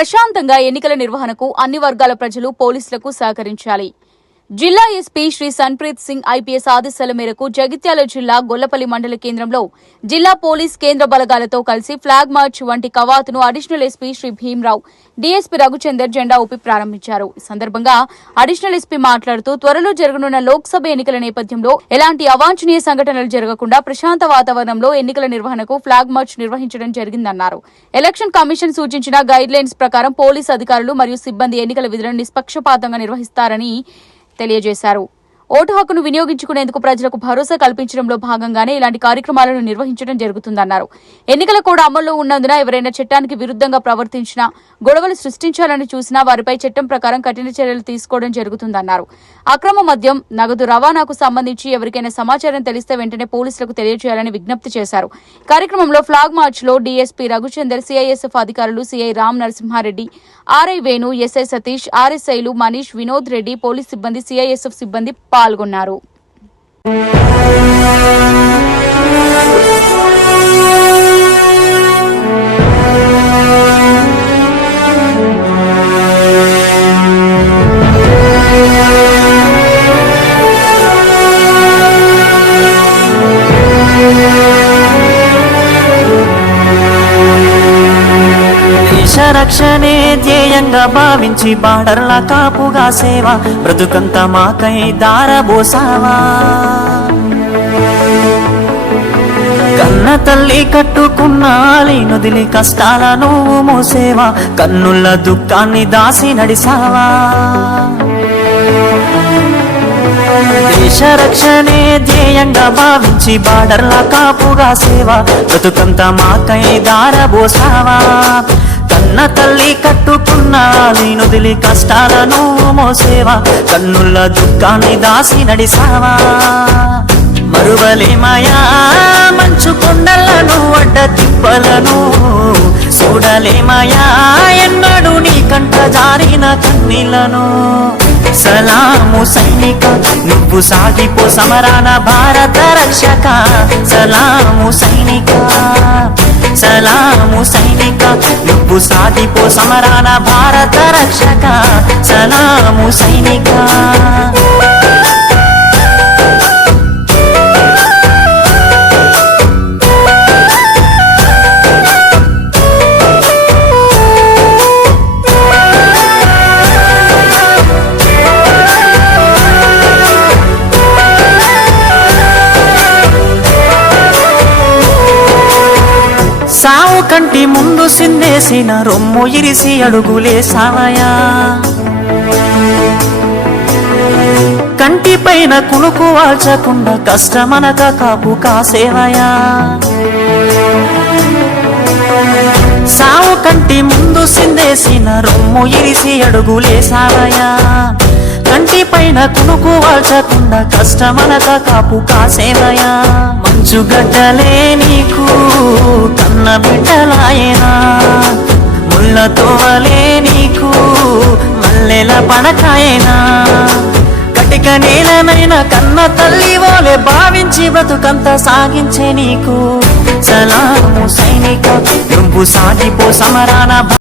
ప్రశాంతంగా ఎన్నికల నిర్వహణకు అన్ని వర్గాల ప్రజలు పోలీసులకు సహకరించాలి. జిల్లా ఎస్పీ శ్రీ సన్ప్రీత్ సింగ్ ఐపీఎస్ ఆదేశాల మేరకు జగిత్యాల జిల్లా గొల్లపల్లి మండల కేంద్రంలో జిల్లా పోలీస్ కేంద్ర బలగాలతో కలిసి ఫ్లాగ్ మార్చ్ వంటి కవాతును additional SP Shri Bhimarao, DSP Raghuchander జెండా ఊపి ప్రారంభించారు. ఈ సందర్భంగా అడిషనల్ ఎస్పీ మాట్లాడుతూ త్వరలో జరగనున్న లోక్సభ ఎన్నికల నేపథ్యంలో ఎలాంటి అవాంఛనీయ సంఘటనలు జరగకుండా ప్రశాంత వాతావరణంలో ఎన్నికల నిర్వహణకు ఫ్లాగ్ మార్చ్ నిర్వహించడం జరిగిందన్నారు. ఎలక్షన్ కమిషన్ సూచించిన గైడ్ లైన్స్ ప్రకారం పోలీసు అధికారులు మరియు సిబ్బంది ఎన్నికల విధులను నిష్పక్షపాతంగా నిర్వహిస్తారని తెలియజేశారు. ఓటు హక్కును వినియోగించుకునేందుకు ప్రజలకు భరోసా కల్పించడంలో భాగంగానే ఇలాంటి కార్యక్రమాలను నిర్వహించడం జరుగుతుందన్నారు. ఎన్నికల కోడ్ అమల్లో ఉన్నందున ఎవరైనా చట్టానికి విరుద్ధంగా ప్రవర్తించినా, గొడవలు సృష్టించాలని చూసినా వారిపై చట్టం ప్రకారం కఠిన చర్యలు తీసుకోవడం జరుగుతుందన్నారు. అక్రమ మద్యం, నగదు రవాణాకు సంబంధించి ఎవరికైనా సమాచారం తెలిస్తే వెంటనే పోలీసులకు తెలియజేయాలని విజ్ఞప్తి చేశారు. కార్యక్రమంలో ఫ్లాగ్ మార్చ్ లో డీఎస్పీ రఘుచందర్, సిఐఎస్ఎఫ్ అధికారులు CI Ram Narasimhareddy, RI Venu, SI Satish, ఆర్ఎస్ఐలు మనీష్, వినోద్ రెడ్డి, పోలీస్ సిబ్బంది, సిఐఎస్ఎఫ్ సిబ్బంది పాల్గొన్నారు. రక్షణే ధ్యేయంగా భావించి బార్డర్ల కాపుగా సేవ బ్రతుకంత మాకై దారబోసావా. కన్న తల్లి కట్టుకున్న నొదిలి కష్టాల నువ్వు మోసేవా, కన్నుల దుఃఖాన్ని దాసి నడిసావా. దేశ రక్షణే ధ్యేయంగా భావించి బార్డర్ల కాపుగా సేవ బ్రతుకంత మాకై దారబోసావా. కన్న తల్లి కట్టుకున్న నొదిలి కష్టాలను మోసేవా, కన్నుల దుఃఖాన్ని దాసి నడిసావా. మరువలేమయా మంచు కొండలను, అడ్డ తిప్పలను చూడలేమయా ఎన్నడూ నీ కంట జారిన కన్నీళ్లను. సలాము సైనిక నువ్వు సాగిపో సమరాన భారత రక్షక. సలాము సైనిక, సలాము సైనిక నువ్వు సాగిపో సమరాన భారత రక్షక. సలాము సైనిక. సావు కంటి ముందు సిందేసిన రొమ్ము ఇరిసి అడుగులేసావయా. కంటి పైన కునుకు వాల్చకుండా కష్టమనక కాపు కాసేవయా. సావు కంటి ముందు సిందేసిన రొమ్ము ఇరిసి అడుగులేసావయా. కంటి పైన కునుకు వాల్చకుండా కష్టమనక కాపు కాసేవయా. మంచు గడ్డలే నీకు కన్న బిడ్డలాయనా, ముళ్ళతోవలే నీకు మల్లెల పడకాయనా. కటిక నేలనైన కన్న తల్లి ఓలే భావించి బ్రతుకంత సాగించే నీకు. సలాము సైనిక నువ్వు సాగిపో సమరాన